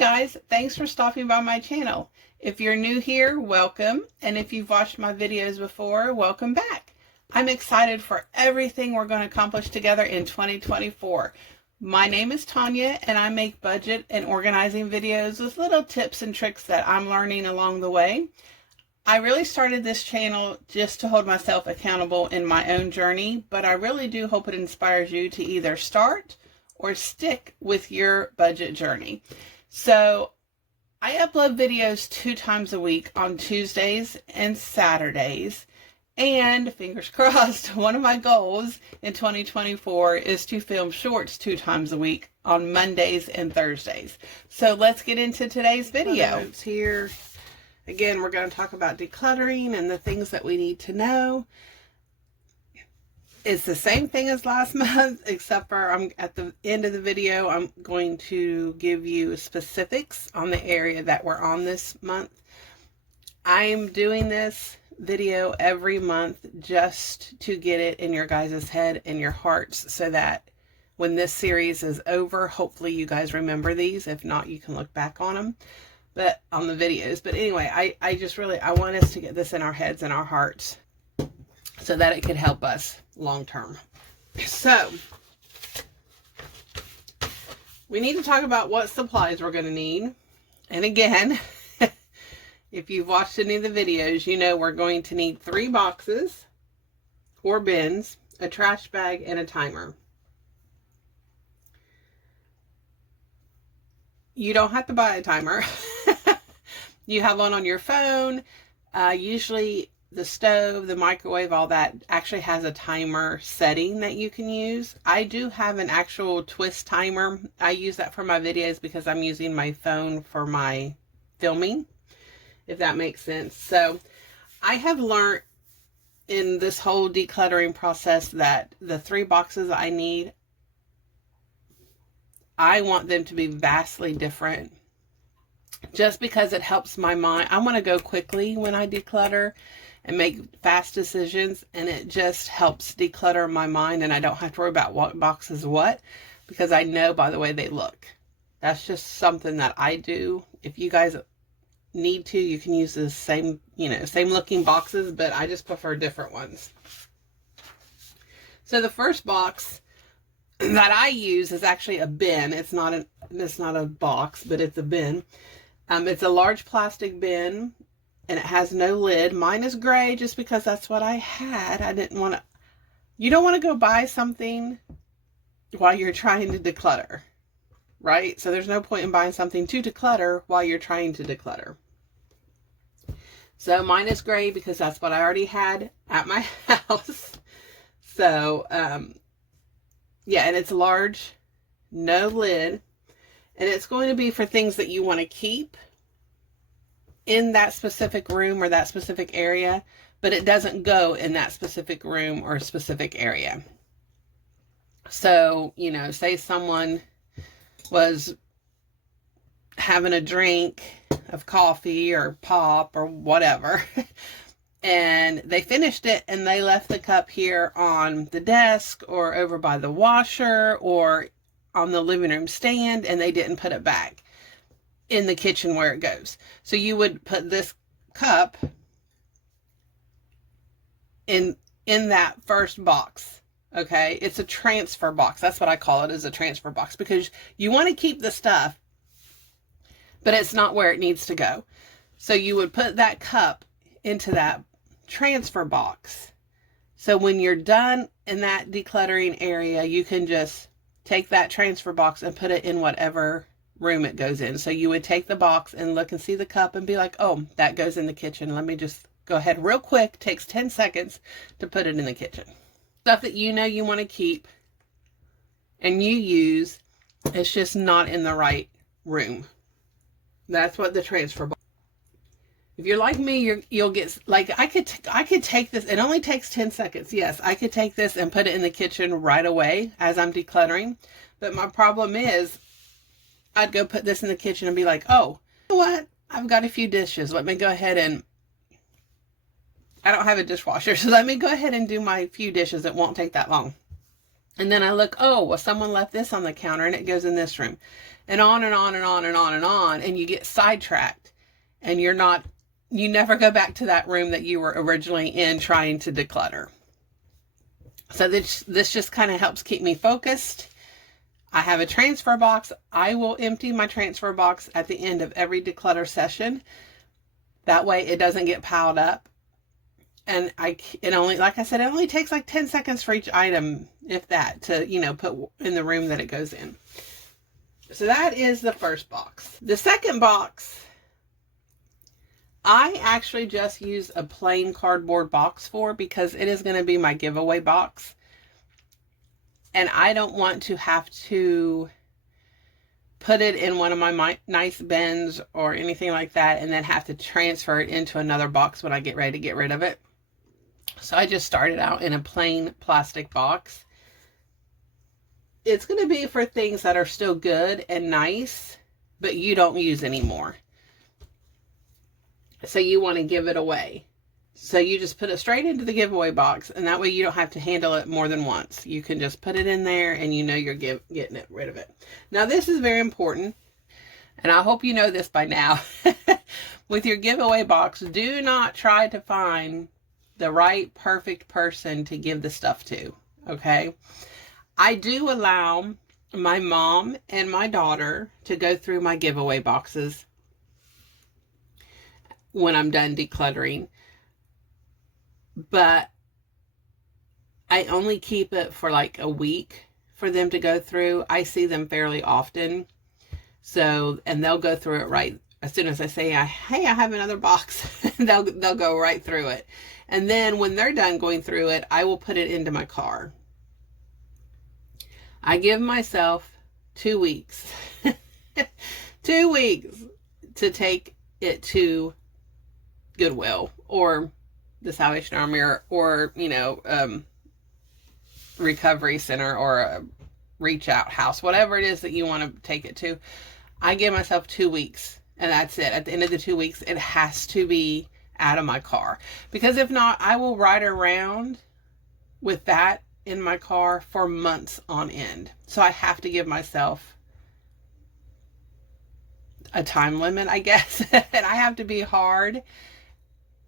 guys, thanks for stopping by my channel. If you're new here, welcome. And if you've watched my videos before, welcome back. I'm excited for everything we're going to accomplish together in 2024. My name is Tanya and I make budget and organizing videos with little tips and tricks that I'm learning along the way. I really started this channel just to hold myself accountable in my own journey, but I really do hope it inspires you to either start or stick with your budget journey. So I upload videos 2 times a week on Tuesdays and Saturdays. And fingers crossed, one of my goals in 2024 is to film shorts 2 times a week on Mondays and Thursdays. So let's get into today's video. Here, again, we're going to talk about decluttering and the things that we need to know. It's the same thing as last month, except for at the end of the video, I'm going to give you specifics on the area that we're on this month. I'm doing this video every month just to get it in your guys' head and your hearts so that when this series is over, hopefully you guys remember these. If not, you can look back on them, but on the videos. But anyway, I want us to get this in our heads and our hearts so that it could help us long term. So we need to talk about what supplies we're going to need. And again, if you've watched any of the videos, you know we're going to need 3 boxes or bins, a trash bag, and a timer. You don't have to buy a timer. You have one on your phone. Usually the stove, the microwave, all that actually has a timer setting that you can use. I do have an actual twist timer. I use that for my videos because I'm using my phone for my filming, if that makes sense. So I have learned in this whole decluttering process that the 3 boxes I need, I want them to be vastly different just because it helps my mind. I want to go quickly when I declutter and make fast decisions, and it just helps declutter my mind, and I don't have to worry about what box is what because I know by the way they look. That's just something that I do. If you guys need to, you can use the same, same looking boxes, but I just prefer different ones. So the first box that I use is actually a bin. It's not a box, but it's a bin. It's a large plastic bin and it has no lid. Mine is gray just because that's what I had. I didn't want to, you don't want to go buy something while you're trying to declutter, right? So there's no point in buying something to declutter while you're trying to declutter. So mine is gray because that's what I already had at my house. So, yeah, and it's large, no lid, and it's going to be for things that you want to keep in that specific room or that specific area, but it doesn't go in that specific room or specific area. So, say someone was having a drink of coffee or pop or whatever and they finished it and they left the cup here on the desk or over by the washer or on the living room stand, and they didn't put it back in the kitchen where it goes. So you would put this cup in that first box. Okay, it's a transfer box. That's what I call it, is a transfer box, because you want to keep the stuff, but it's not where it needs to go. So you would put that cup into that transfer box. So when you're done in that decluttering area, you can just take that transfer box and put it in whatever room it goes in. So you would take the box and look and see the cup and be like, oh, that goes in the kitchen. Let me just go ahead real quick. Takes 10 seconds to put it in the kitchen. Stuff that you want to keep and you use, it's just not in the right room. That's what the transfer box. If you're like me, you'll get, like, I could take this. It only takes 10 seconds. Yes, I could take this and put it in the kitchen right away as I'm decluttering. But my problem is I'd go put this in the kitchen and be like, oh, you know what? I've got a few dishes. Let me go ahead and, I don't have a dishwasher, so let me go ahead and do my few dishes. It won't take that long. And then I look, oh, well, someone left this on the counter and it goes in this room. And on and on and on and on and on. And you get sidetracked and you never go back to that room that you were originally in trying to declutter. So this just kind of helps keep me focused. I have a transfer box. I will empty my transfer box at the end of every declutter session. That way it doesn't get piled up. And it only takes like 10 seconds for each item, if that, to, put in the room that it goes in. So that is the first box. The second box, I actually just use a plain cardboard box for, because it is going to be my giveaway box. And I don't want to have to put it in one of my nice bins or anything like that and then have to transfer it into another box when I get ready to get rid of it. So I just started out in a plain plastic box. It's going to be for things that are still good and nice, but you don't use anymore. So you want to give it away. So you just put it straight into the giveaway box, and that way you don't have to handle it more than once. You can just put it in there and you're getting rid of it. Now this is very important, and I hope you know this by now. With your giveaway box, do not try to find the right perfect person to give the stuff to, okay? I do allow my mom and my daughter to go through my giveaway boxes when I'm done decluttering, but I only keep it for like a week for them to go through. I see them fairly often, and they'll go through it right as soon as I say, hey, I have another box. they'll go right through it. And then when they're done going through it, I will put it into my car. I give myself 2 weeks. 2 weeks to take it to Goodwill or the Salvation Army or recovery center or a reach out house, whatever it is that you want to take it to. I give myself 2 weeks, and that's it. At the end of the 2 weeks, it has to be out of my car, because if not, I will ride around with that in my car for months on end. So I have to give myself a time limit, I guess. And I have to be hard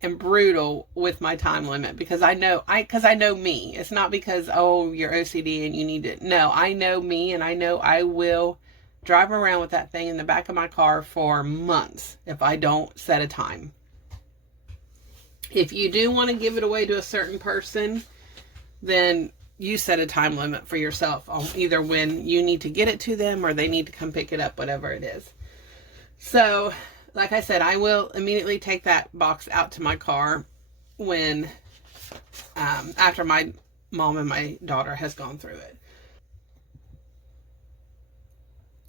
and brutal with my time limit, because I know me. It's not because, oh, you're OCD and you need it. No, I know me, and I know I will drive around with that thing in the back of my car for months if I don't set a time. If you do want to give it away to a certain person, then you set a time limit for yourself on either when you need to get it to them or they need to come pick it up, whatever it is. So, like I said, I will immediately take that box out to my car when, after my mom and my daughter has gone through it.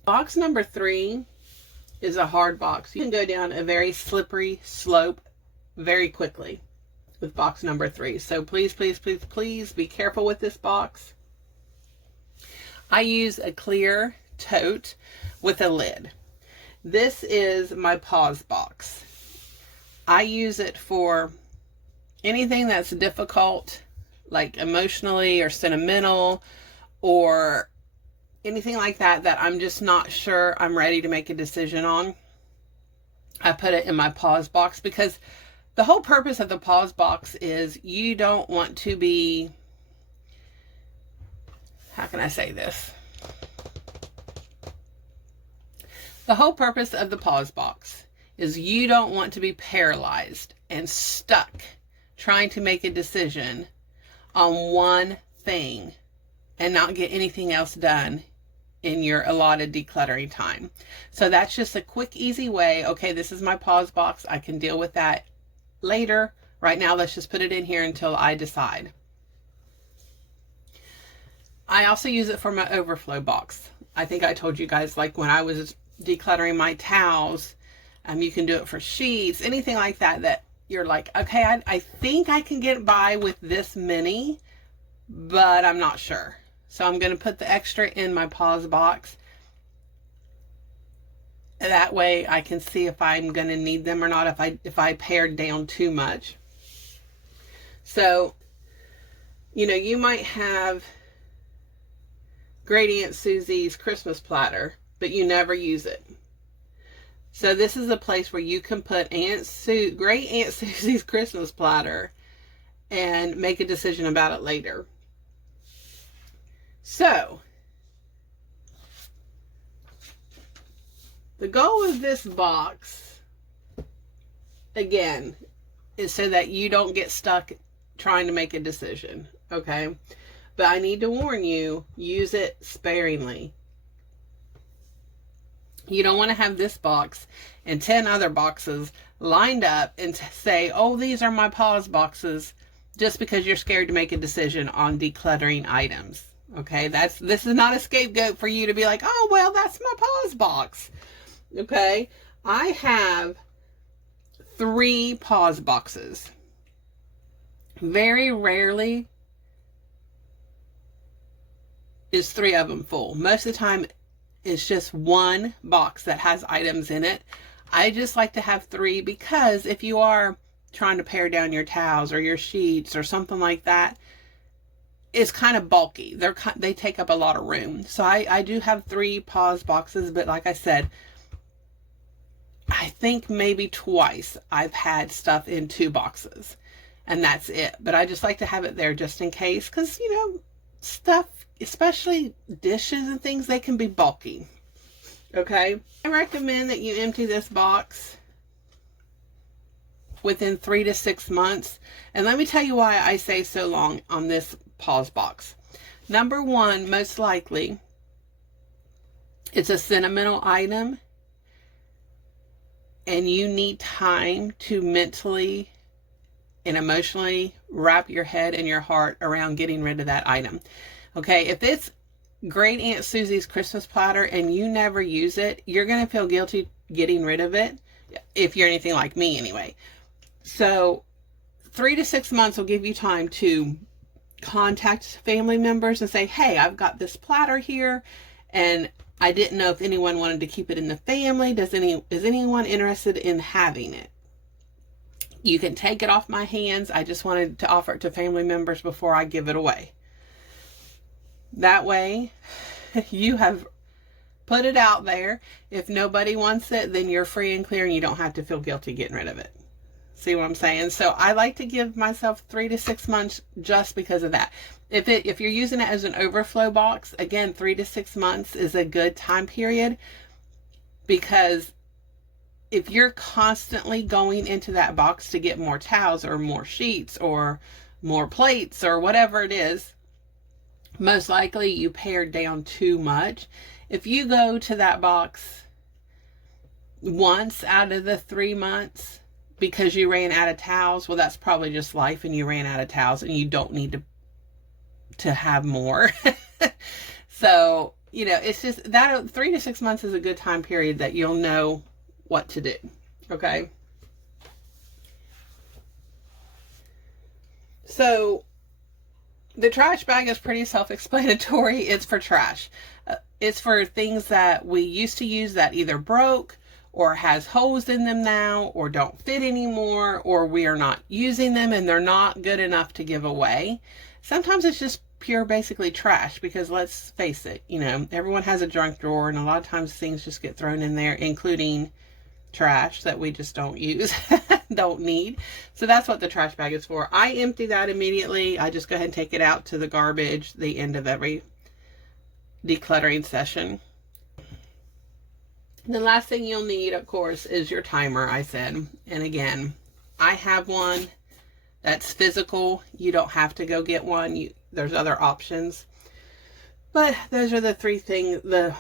Box number 3 is a hard box. You can go down a very slippery slope very quickly with box number 3. So please, please, please, please be careful with this box. I use a clear tote with a lid. This is my pause box. I use it for anything that's difficult, like emotionally or sentimental, or anything like that I'm just not sure I'm ready to make a decision on. I put it in my pause box, because the whole purpose of the pause box is you don't want to be, how can I say this? The whole purpose of the pause box is you don't want to be paralyzed and stuck trying to make a decision on one thing and not get anything else done in your allotted decluttering time. So that's just a quick, easy way. Okay, this is my pause box. I can deal with that later. Right now, let's just put it in here until I decide. I also use it for my overflow box. I think I told you guys, like when I was decluttering my towels, you can do it for sheets, anything like that, that you're like, okay, I think I can get by with this many, but I'm not sure. So I'm going to put the extra in my pause box. That way I can see if I'm going to need them or not, if I pared down too much. So, you might have Great Aunt Susie's Christmas platter, but you never use it. So this is a place where you can put Great Aunt Susie's Christmas platter and make a decision about it later. So, the goal of this box, again, is so that you don't get stuck trying to make a decision, okay? But I need to warn you, use it sparingly. You don't want to have this box and 10 other boxes lined up and say, oh, these are my pause boxes, just because you're scared to make a decision on decluttering items. Okay, this is not a scapegoat for you to be like, oh, well, that's my pause box. Okay, I have 3 pause boxes. Very rarely is 3 of them full. Most of the time, it's just 1 box that has items in it. I just like to have 3 because if you are trying to pare down your towels or your sheets or something like that, it's kind of bulky. They take up a lot of room. So I do have 3 pause boxes, but like I said, I think maybe twice I've had stuff in 2 boxes, and that's it. But I just like to have it there just in case, because, you know, stuff, especially dishes and things, they can be bulky. Okay? I recommend that you empty this box within 3 to 6 months. And let me tell you why I say so long on this pause box. Number 1, most likely, it's a sentimental item and you need time to mentally and emotionally wrap your head and your heart around getting rid of that item. Okay, if it's Great Aunt Susie's Christmas platter and you never use it, you're going to feel guilty getting rid of it, if you're anything like me anyway. So 3 to 6 months will give you time to contact family members and say, hey, I've got this platter here and I didn't know if anyone wanted to keep it in the family. Is anyone interested in having it? You can take it off my hands. I just wanted to offer it to family members before I give it away. That way, you have put it out there. If nobody wants it, then you're free and clear and you don't have to feel guilty getting rid of it. See what I'm saying? So I like to give myself 3 to 6 months just because of that. If you're using it as an overflow box, again, 3 to 6 months is a good time period, because if you're constantly going into that box to get more towels or more sheets or more plates or whatever it is, most likely you pared down too much. If you go to that box once out of the 3 months because you ran out of towels, well, that's probably just life and you ran out of towels and you don't need to have more. So, you know, it's just that 3 to 6 months is a good time period that you'll know what to do. Okay. So the trash bag is pretty self-explanatory. It's for trash. It's for things that we used to use that either broke or has holes in them now or don't fit anymore, or we are not using them and they're not good enough to give away. Sometimes it's just pure basically trash, because let's face it, you know, everyone has a junk drawer and a lot of times things just get thrown in there, including trash that we just don't use, don't need. So that's what the trash bag is for. I empty that immediately. I just go ahead and take it out to the garbage the end of every decluttering session. The last thing you'll need, of course, is your timer, I said. And again, I have one that's physical. You don't have to go get one. There's other options. But those are the 3 things, the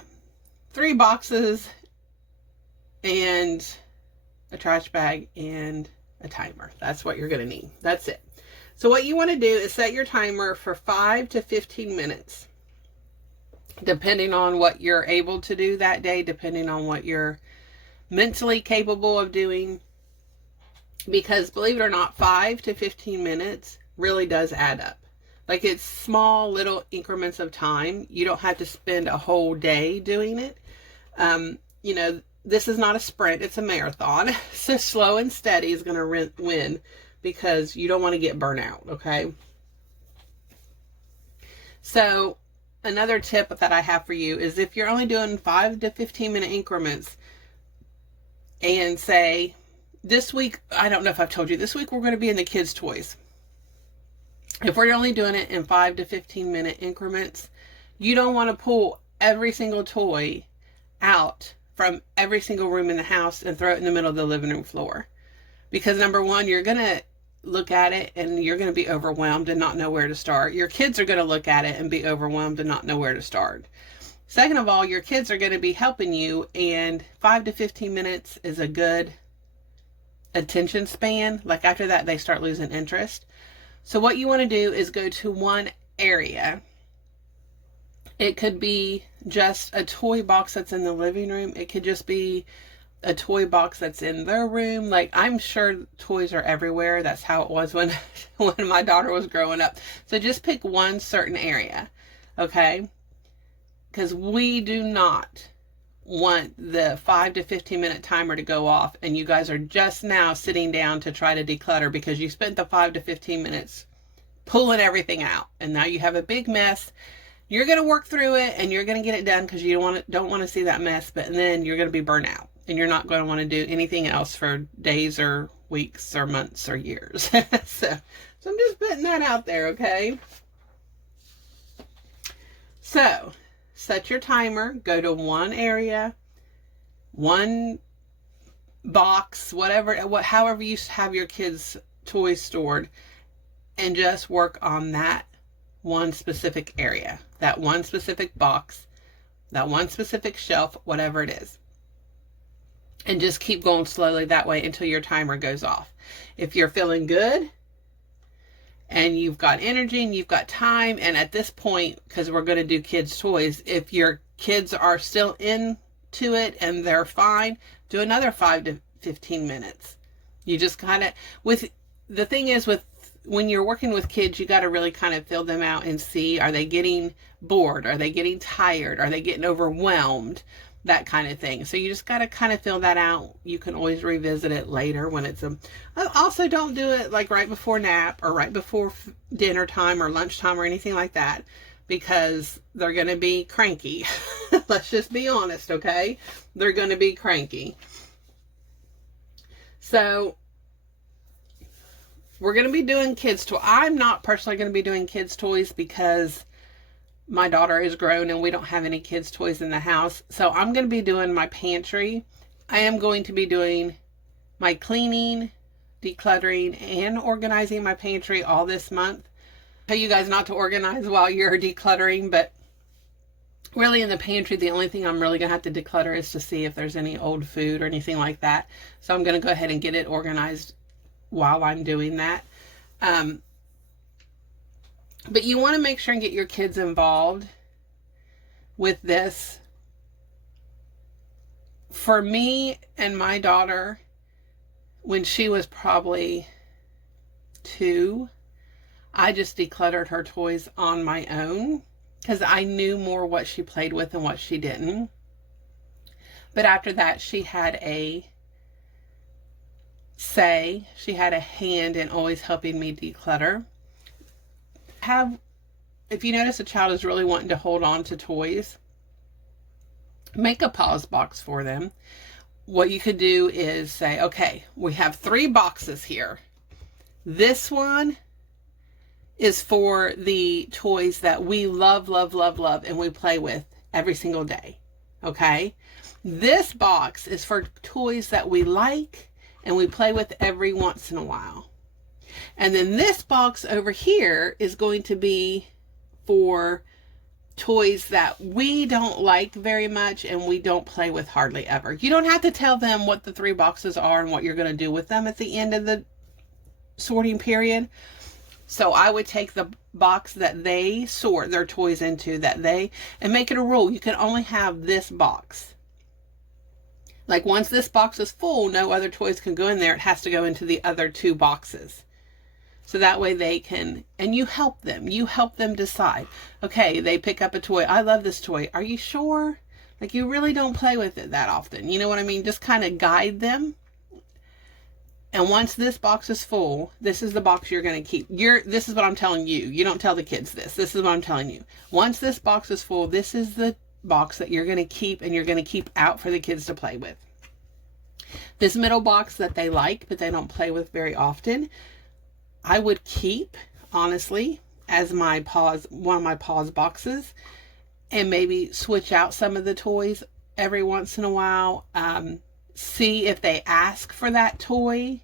3 boxes and a trash bag and a timer. That's what you're going to need. That's it. So what you want to do is set your timer for 5 to 15 minutes. Depending on what you're able to do that day, depending on what you're mentally capable of doing. Because believe it or not, 5 to 15 minutes really does add up. Like, it's small little increments of time. You don't have to spend a whole day doing it. You know, this is not a sprint, it's a marathon. So slow and steady is going to win, because you don't want to get burnt out, okay? So another tip that I have for you is if you're only doing 5 to 15-minute increments, and say, this week, I don't know if I've told you, this week we're going to be in the kids' toys. If we're only doing it in 5 to 15-minute increments, you don't want to pull every single toy out from every single room in the house and throw it in the middle of the living room floor. Because number one, you're going to look at it and you're going to be overwhelmed and not know where to start. Your kids are going to look at it and be overwhelmed and not know where to start. Second of all, your kids are going to be helping you, and 5 to 15 minutes is a good attention span. Like after that, they start losing interest. So what you want to do is go to one area. It could be just a toy box that's in the living room. It could just be a toy box that's in their room. Like, I'm sure toys are everywhere. That's how it was when my daughter was growing up. So just pick one certain area, okay? Because we do not want the 5 to 15-minute timer to go off and you guys are just now sitting down to try to declutter because you spent the 5 to 15 minutes pulling everything out. And now you have a big mess. You're going to work through it and you're going to get it done because you don't want to see that mess. But then you're going to be burnt out and you're not going to want to do anything else for days or weeks or months or years. So I'm just putting that out there, okay? So set your timer, go to one area, one box, however you have your kids' toys stored, and just work on that one specific area, that one specific box, that one specific shelf, whatever it is. And just keep going slowly that way until your timer goes off. If you're feeling good, and you've got energy and you've got time, and at this point, because we're going to do kids' toys, if your kids are still into it and they're fine, do another 5 to 15 minutes. You just kind of, the thing is with when you're working with kids, you got to really kind of feel them out and see, are they getting bored? Are they getting tired? Are they getting overwhelmed? That kind of thing. So you just got to kind of fill that out. You can always revisit it later when it's also don't do it like right before nap or right before dinner time or lunchtime or anything like that, because they're going to be cranky. Let's just be honest, okay? They're going to be cranky. So we're going to be doing kids' toys. I'm not personally going to be doing kids' toys because my daughter is grown and we don't have any kids' toys in the house. So I'm going to be doing my pantry. I am going to be doing my cleaning, decluttering, and organizing my pantry all this month. I tell you guys not to organize while you're decluttering, but really in the pantry, the only thing I'm really going to have to declutter is to see if there's any old food or anything like that. So I'm going to go ahead and get it organized while I'm doing that. But you want to make sure and get your kids involved with this. For me and my daughter, when she was probably 2, I just decluttered her toys on my own because I knew more what she played with and what she didn't. But after that, she had a say. She had a hand in always helping me declutter. If you notice a child is really wanting to hold on to toys, make a pause box for them. What you could do is say, okay, we have 3 boxes here. This one is for the toys that we love, love, love, love, and we play with every single day. Okay? This box is for toys that we like and we play with every once in a while. And then this box over here is going to be for toys that we don't like very much and we don't play with hardly ever. You don't have to tell them what the 3 boxes are and what you're going to do with them at the end of the sorting period. So I would take the box that they sort their toys into, and make it a rule. You can only have this box. Like once this box is full, no other toys can go in there. It has to go into the other 2 boxes. So that way they can, and you help them decide. Okay, they pick up a toy. I love this toy. Are you sure? Like, you really don't play with it that often. You know what I mean? Just kind of guide them. And once this box is full, this is the box you're going to keep. This is what I'm telling you. You don't tell the kids this. This is what I'm telling you. Once this box is full, this is the box that you're going to keep, and you're going to keep out for the kids to play with. This middle box that they like, but they don't play with very often, I would keep, honestly, as one of my pause boxes, and maybe switch out some of the toys every once in a while. See if they ask for that toy.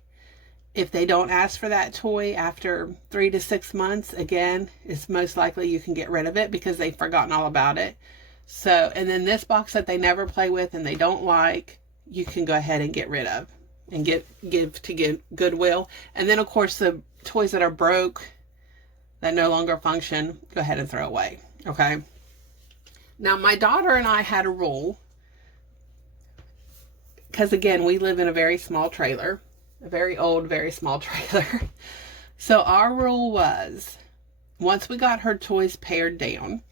If they don't ask for that toy after 3 to 6 months, again, it's most likely you can get rid of it because they've forgotten all about it. So, and then this box that they never play with and they don't like, you can go ahead and get rid of and give to Goodwill. And then, of course, the toys that are broke, that no longer function, go ahead and throw away. Okay? Now, my daughter and I had a rule, because again, we live in a very small trailer, a very old, very small trailer. So our rule was, once we got her toys pared down,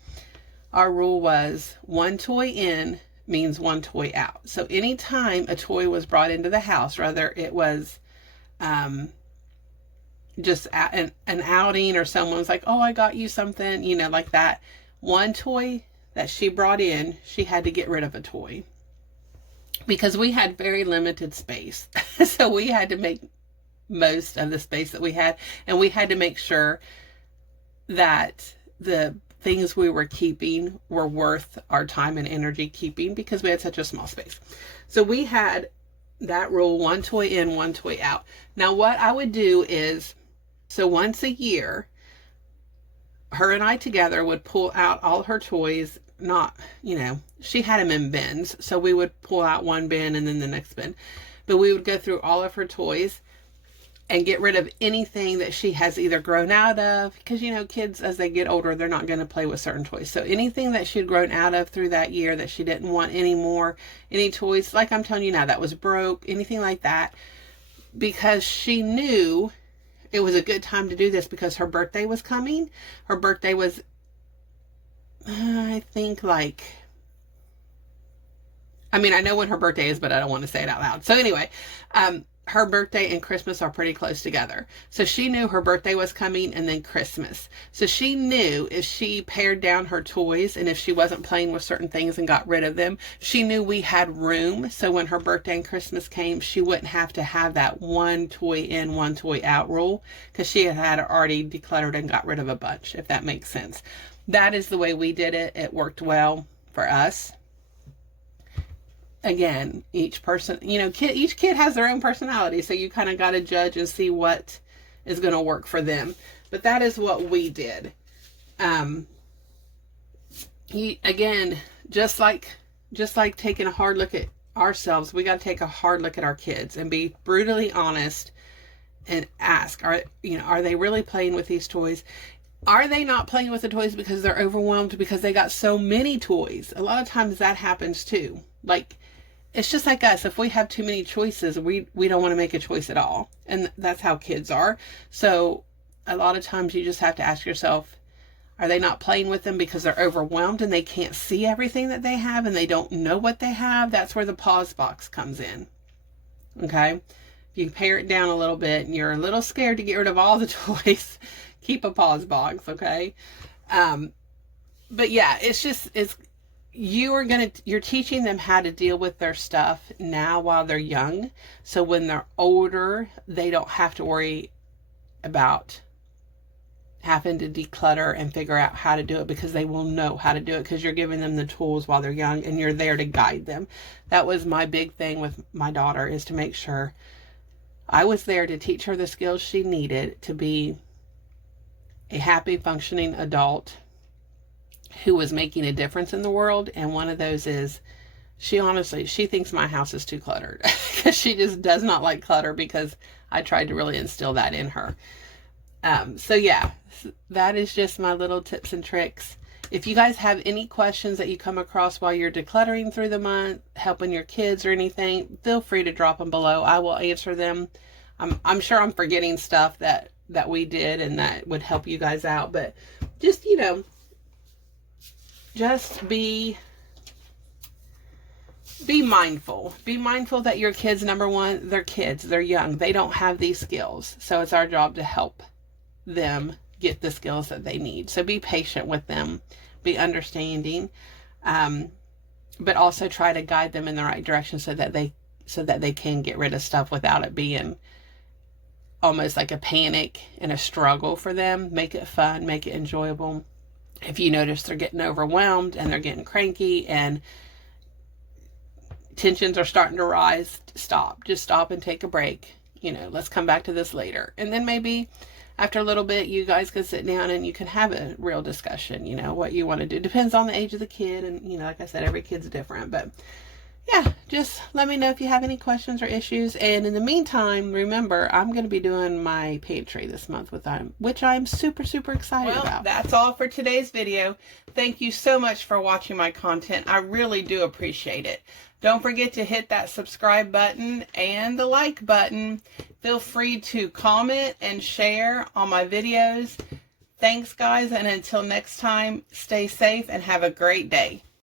our rule was 1 toy in means 1 toy out. So anytime a toy was brought into the house, whether it was just an outing or someone was like, oh, I got you something, you know, like that, 1 toy that she brought in, she had to get rid of a toy. Because we had very limited space. So we had to make most of the space that we had. And we had to make sure that the things we were keeping were worth our time and energy keeping, because we had such a small space. So we had that rule, 1 toy in, 1 toy out. Now what I would do is, so once a year, her and I together would pull out all her toys. Not, you know, she had them in bins, so we would pull out one bin and then the next bin, but we would go through all of her toys and get rid of anything that she has either grown out of, because, you know, kids, as they get older, they're not going to play with certain toys. So anything that she had grown out of through that year that she didn't want anymore, any toys, like I'm telling you now, that was broke, anything like that, because she knew it was a good time to do this because her birthday was coming. Her birthday was, I think, like, I mean, I know when her birthday is, but I don't want to say it out loud. So anyway, her birthday and Christmas are pretty close together. So she knew her birthday was coming and then Christmas. So she knew if she pared down her toys and if she wasn't playing with certain things and got rid of them, she knew we had room. So when her birthday and Christmas came, she wouldn't have to have that 1 toy in, 1 toy out rule, because she had already decluttered and got rid of a bunch, if that makes sense. That is the way we did it. It worked well for us. Again, each person, you know, each kid has their own personality, so you kind of got to judge and see what is going to work for them. But that is what we did. Again, just like taking a hard look at ourselves, we got to take a hard look at our kids and be brutally honest and ask, are they really playing with these toys? Are they not playing with the toys because they're overwhelmed because they got so many toys? A lot of times that happens too. Like, it's just like us. If we have too many choices, we don't want to make a choice at all. And that's how kids are. So a lot of times you just have to ask yourself, are they not playing with them because they're overwhelmed and they can't see everything that they have and they don't know what they have? That's where the pause box comes in. Okay? If you pare it down a little bit and you're a little scared to get rid of all the toys, keep a pause box, okay? But yeah, you're teaching them how to deal with their stuff now while they're young. So when they're older, they don't have to worry about having to declutter and figure out how to do it, because they will know how to do it because you're giving them the tools while they're young and you're there to guide them. That was my big thing with my daughter, is to make sure I was there to teach her the skills she needed to be a happy, functioning adult who was making a difference in the world. And one of those is, she thinks my house is too cluttered because she just does not like clutter, because I tried to really instill that in her. So yeah, that is just my little tips and tricks. If you guys have any questions that you come across while you're decluttering through the month, helping your kids or anything, feel free to drop them below. I will answer them. I'm sure I'm forgetting stuff that we did and that would help you guys out, but just, be mindful. Be mindful that your kids, number one, they're kids, they're young, they don't have these skills. So it's our job to help them get the skills that they need. So be patient with them, be understanding, but also try to guide them in the right direction so that they can get rid of stuff without it being almost like a panic and a struggle for them. Make it fun, make it enjoyable. If you notice they're getting overwhelmed and they're getting cranky and tensions are starting to rise, stop. Just stop and take a break. You know, let's come back to this later. And then maybe after a little bit, you guys can sit down and you can have a real discussion, you know, what you want to do. Depends on the age of the kid. And, you know, like I said, every kid's different. But yeah, just let me know if you have any questions or issues. And in the meantime, remember, I'm going to be doing my pantry this month which I'm super, super excited about. That's all for today's video. Thank you so much for watching my content. I really do appreciate it. Don't forget to hit that subscribe button and the like button. Feel free to comment and share on my videos. Thanks, guys, and until next time, stay safe and have a great day.